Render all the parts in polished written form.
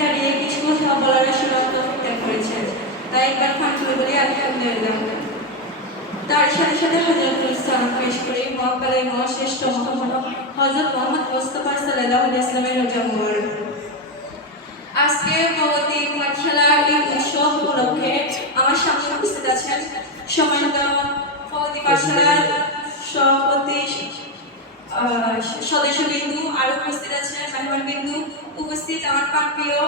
দাঁড়িয়ে কিছু কথা বলার আসলে তৌফিক করেছেন, তাই একবার ফাঁকি বলে আলহামদুলিল্লাহ। তার সাথে সাথে হযরতুল সালাম পেশ করে মহাকালের মহাশ্রেষ্ঠ মহামানব হযরত মুহাম্মদ মুস্তাফা সাল্লাল্লাহু আলাইহি ওয়াসাল্লামের রোজা মুবারক। আজকে নবদ্বীপ পাঠশালার এই উৎসব উপলক্ষে আমার সামনে উপস্থিত আছেন সম্মানিত নবদ্বীপ পাঠশালার সভাপতি সদস্যবৃন্দু, আরো উপস্থিত আছেন মেহমানবৃন্দু, উপস্থিত আমার প্রিয়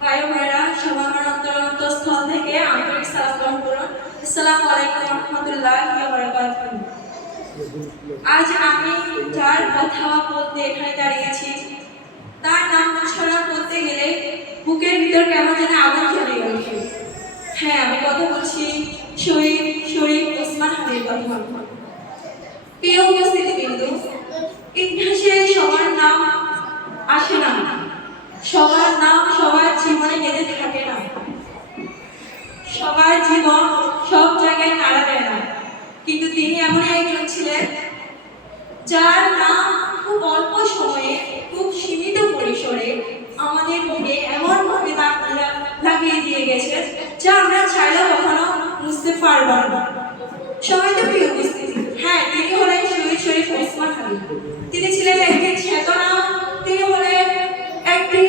ভাই ভাইরা, সবার অন্তরস্থল থেকে আন্তরিক সালাম গ্রহণ করুন। আসসালামু আলাইকুম ওয়া রাহমাতুল্লাহি ওয়া বারাকাতুহু। আজ আমি যার কথা বলতে এখানে দাঁড়িয়েছি তার নাম উচ্চারণ করতে গেলে বুকের ভিতর কেমন যেন আগুন জ্বলে ওঠে। হ্যাঁ, আমি কথা বলছি শহীদ ওসমান হাদির কথা। প্রিয় উপস্থিতিবৃন্দু, ইতিহাসে সবার নাম আসে না, সবার নাম সবার জীবনে গেঁথে থাকে না, সবার জীবন সব জায়গায় নাড়া দেয় না, কিন্তু তিনি এমন একজন ছিলেন যার নাম খুব অল্প সময়ে খুব সীমিত পরিসরে আমাদের মনে এমনভাবে লাগিয়ে দিয়ে গেছে যা আমরা চাইলেও কখনো বুঝতে পারব না। সবাই তো প্রিয় উপস্থিতি, হ্যাঁ, তিনি হলেন শহীদ ওসমান হাদি। তিনি ছিলেন একটি চেতনা, তিনি হলেন একটি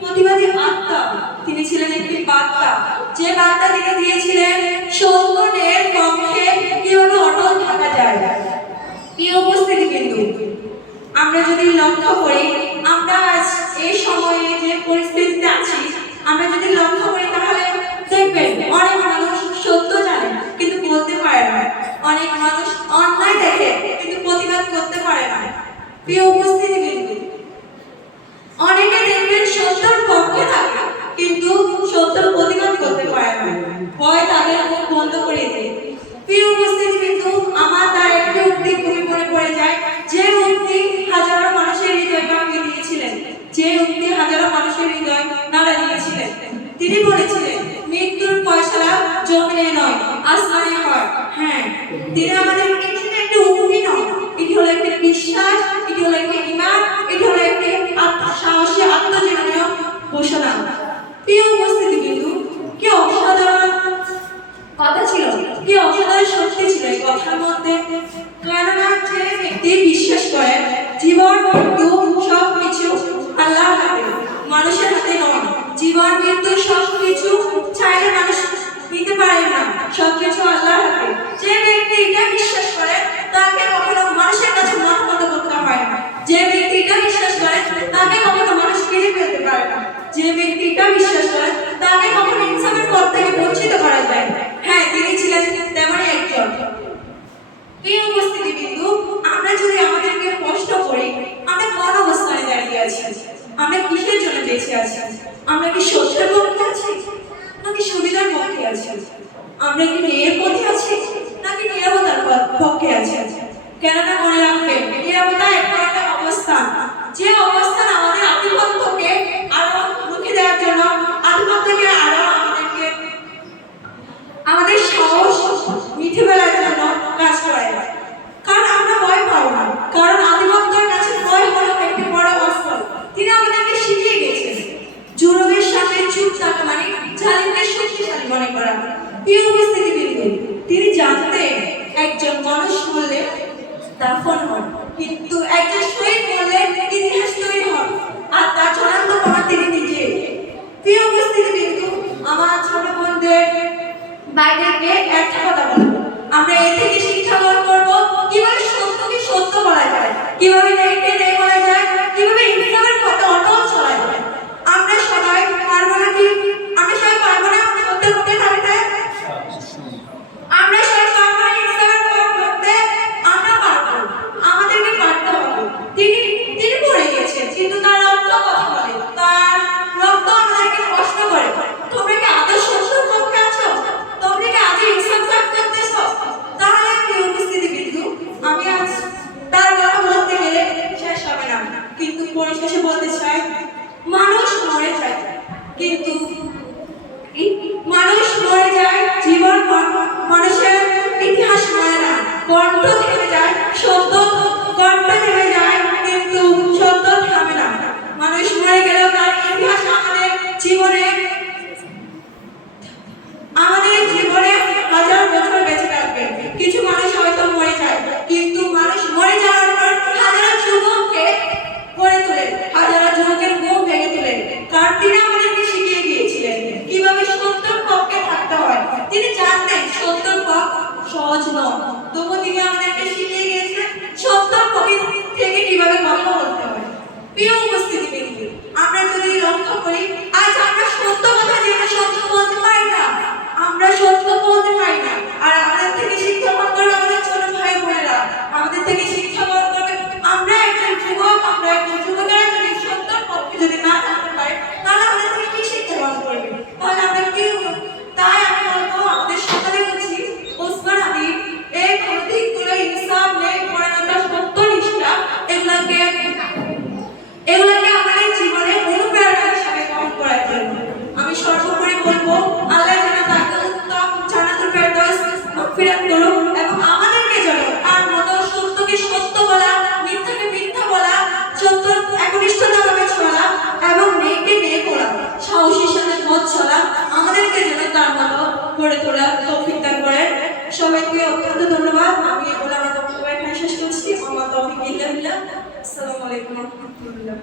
প্রতিবাদী আত্মা, তিনি ছিলেন একটি বার্তা, যে বার্তা তিনি দিয়েছিলেন সত্যের পক্ষে কিভাবে অটল থাকা যায়। প্রিয় উপস্থিতিবৃন্দু, আমরা যদি লক্ষ্য করি আমরা আজ এই সময়ে যে পরিস্থিতিতে আছি, আমরা যদি লক্ষ্য করি তাহলে দেখবেন অনেক মানুষ সত্য জানে কিন্তু বলতে পারে না, অনেক মানুষ অন্যায় দেখে কিন্তু প্রতিবাদ করতে পারে না। প্রিয় উপস্থিতিবৃন্দু, অনেকে দেখবেন সত্যের পক্ষে থাকে কিন্তু সত্যের প্রতিবাদ করতে পারে না, ভয় তাদের মুখ বন্ধ করে দেয়। প্রিয় উপস্থিতিবৃন্দু, আমার তার একটি উক্তি খুবই মনে পড়ে যায়, যে উক্তি হাজারো মানুষের হৃদয় কাঁপিয়ে দিয়েছিলেন, যে উক্তি হাজারো মানুষের হৃদয় নাড়া দিয়েছিলেন। তিনি বলেছিলেন, মৃত্যুর ফয়সালা জমিনে নয় আসমানে হয়। হ্যাঁ, তিনি আমাদের শুধু একটি উক্তি নয়, এটি হলো একটি বিশ্বাস, এটি হলো একটি ঈমান, এটি হলো একটি সাহসী আত্মজীবনীয় ঘোষণা। প্রিয় উপস্থিতিবৃন্দু, কি অসাধারণ কথা ছিল, কি অসাধারণ শক্তি ছিল এই কথার মধ্যে। কেননা যে ব্যক্তি বিশ্বাস করেন জীবন মৃত্যু সবকিছু আল্লাহর হাতে, মানুষের হাতে নয়, জীবন মৃত্যু সবকিছু চাইলে মানুষ নিতে পারে না, সবকিছু আল্লাহর হাতে। যে ব্যক্তি এটা বিশ্বাস করে তাকে কখনো মানুষের কাছে মাথা নত করতে হয় না, যে ব্যক্তি এটা বিশ্বাস করে তাকে কখনো মানুষ কিনে ফেলতে পারে না, যে ব্যক্তি এটা বিশ্বাস করে তাকে কখনো ইনসাফের পথ থেকে বঞ্চিত করা যায় না। হ্যাঁ, তিনি ছিলেন তেমনই একজন। প্রিয় উপস্থিতিবৃন্দু, আমরা যদি আমাদেরকে প্রশ্ন করি আমরা কোন অবস্থানে দাঁড়িয়ে আছি, আমরা কিসের জন্য বেঁচে আছি, আমরা কি সত্যের পক্ষে আছি নাকি সুবিধার পক্ষে আছি, আমরা কি ন্যায়ের পথে আছি নাকি নীরবতার পক্ষে আছি। কেননা মনে রাখবেন, নীরবতা একটা অবস্থান, যে অবস্থান আমাদের আধিপত্যকে আরো রুখে দেওয়ার জন্য, আধিপত্যকে আরো আমাদের সাহস মিঠে বেলার জন্য কাজ করে। কারণ আমরা ভয় পাই না, কারণ আধিপত্যের কাছে ভয় হলো একটি বড় অস্ত্র। তিনি আমাদেরকে শিখিয়ে গেছেন জুলুমের সামনে চুপ থাকা মানে জালিমকে শক্তিশালী মনে করা। প্রিয় উপস্থিতিবৃন্দু, তিনি জানতেন একজন মানুষ মরলে দাফন হন, কিন্তু একজন শহীদ মরলে ইতিহাস তৈরি হন, আর তার চূড়ান্ত প্রমাণ তিনি নিজে। প্রিয় উপস্থিতিবৃন্দু, আমার ছোট বোনদের বাইরেকে একটা কথা বলবো, আমরা এ থেকে শিক্ষা গ্রহণ করবো কিভাবে সত্যকে সত্য বলা যায়, কিভাবে ন্যায়কে ন্যায় বলা যায়, কিভাবে ইনসাফের পথে অটল চলা যায়। আমরা সবাই পারবো না কি? আমরা সবাই পারবো না সত্যের পথে থাকতে? আমরা সবাই পারবো না ইনসাফের পথ ধরতে? আমরা পারবো, আমাদেরকে পারতে হবে। তিনি পড়ে গেছেন কিন্তু তার রক্ত কথা বলে, তার রক্ত আমাদেরকে কষ্ট করে। তোমরা কি আদৌ সত্যের পক্ষে আছো? তোমরা কি আজ ইনসাফ করতেছো? তাহলে প্রিয় উপস্থিতিবৃন্দু, আমি আজ তার কথা বলতে গেলে শেষ কথা বলতে হবে। প্রিয় উপস্থিতি বৃন্দ, আমরা যদি লক্ষ্য করি, আজ আমরা সত্য কথা জেনে সত্য বলতে পারি না, আমরা সত্য বলতে পারি না। আর আমাদের থেকে শিক্ষা গ্রহণ করবে আমাদের ছোট ভাই বোনেরা, আমাদের থেকে শিক্ষা গ্রহণ করবে আমরা একজন যুবক, আমরা একজন যুবকেরা যদি সত্যর পক্ষে যদি না থাকতে পারি, তাহলে আমাদের থেকে কি শিক্ষা গ্রহণ করবে? তাহলে আমরা কি হবো? তাই আমি বলবো আমাদের সকলের উচিত ওসমান হাদির এই প্রতীকগুলো ইনসাফ, ন্যায়, পরায়ণতা, সত্যনিষ্ঠা এগুলোকে আমাদের জীবনে অনুপ্রেরণা হিসাবে গ্রহণ করার জন্য আমি সর্বোপরি বলবো আল্লাহ যেন তাকে উত্তম জান্নাতুল ফেরদৌস মাগফিরাত করুক এবং আমাদেরকে যেন তার মতো সত্যকে সত্য বলা, মিথ্যাকে মিথ্যা বলা, সত্য একনিষ্ঠতাভাবে চলা এবং নেককে নেক বলা, সাহসীর সাথে পথ চলা, আমাদেরকে যেন তার মতো গড়ে তোলার তৌফিক দান করেন। সবাইকে অত্যন্ত ধন্যবাদ। আমি বলে আমার বক্তব্য এখানে শেষ করছি। আমার তৌফিক ইল্লা বিল্লাহ। আসসালামু আলাইকুম ওয়া রাহমাতুল্লাহ।